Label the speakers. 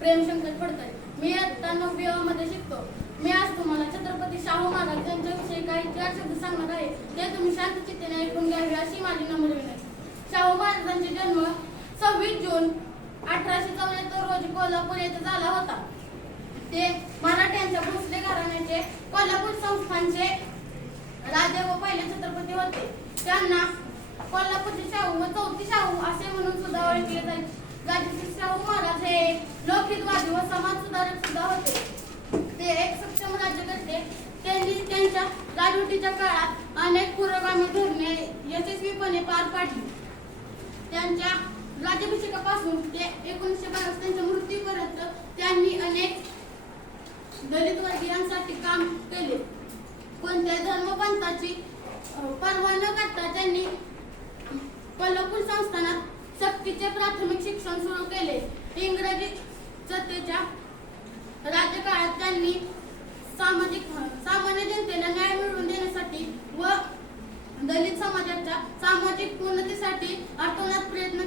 Speaker 1: प्रेमशंकर फडकर. मी आता नववी मध्ये शिकतो. मी आज तुम्हाला छत्रपती शाहू महाराज यांच्याविषयी काही चार शब्द सांगणार आहे. ते तुम्ही शांत चित्तेने ऐकून घ्यावे अशी माझी नम्र विनंती. शाहू महाराजांचे जन्म सव्वीस जून अठराशे चौऱ्याहत्तर रोजी कोल्हापूर येथे झाला होता. ते मराठ्यांच्या भोसले घराण्याचे कोल्हापूर संस्थानचे राजे व पहिले छत्रपती होते. त्यांना कोल्हापूरचे शाहू व चौथी शाहू असे म्हणून सुद्धा ओळखले जायचे राजश्री शाहू महाराज हे लोकहितवादी व समाज सुधारक सुद्धा होते. ते एक सक्षम राज्यकर्ते त्यांनी त्यांच्या राजवटीच्या काळात अनेक पुरोगामी धोरणे यशस्वीपणे पार पाडली. त्यांच्या राज्याभिषेकापासून ते एकोणीसशे बावीस त्यांच्या मृत्यूपर्यंत त्यांनी अनेक दलित वर्गीयांसाठी काम केले. कोणत्याही धर्मपंथाची पर्वा न करता त्यांनी कोल्हापूर संस्थानात सक्तीचे प्राथमिक शिक्षण सुरू केले. इंग्रजी सत्तेच्या राज्यकाळात त्यांनी सामाजिक सामान्य जनतेला न्याय मिळवून देण्यासाठी व दलित समाजाच्या सामाजिक उन्नतीसाठी अतोनात प्रयत्न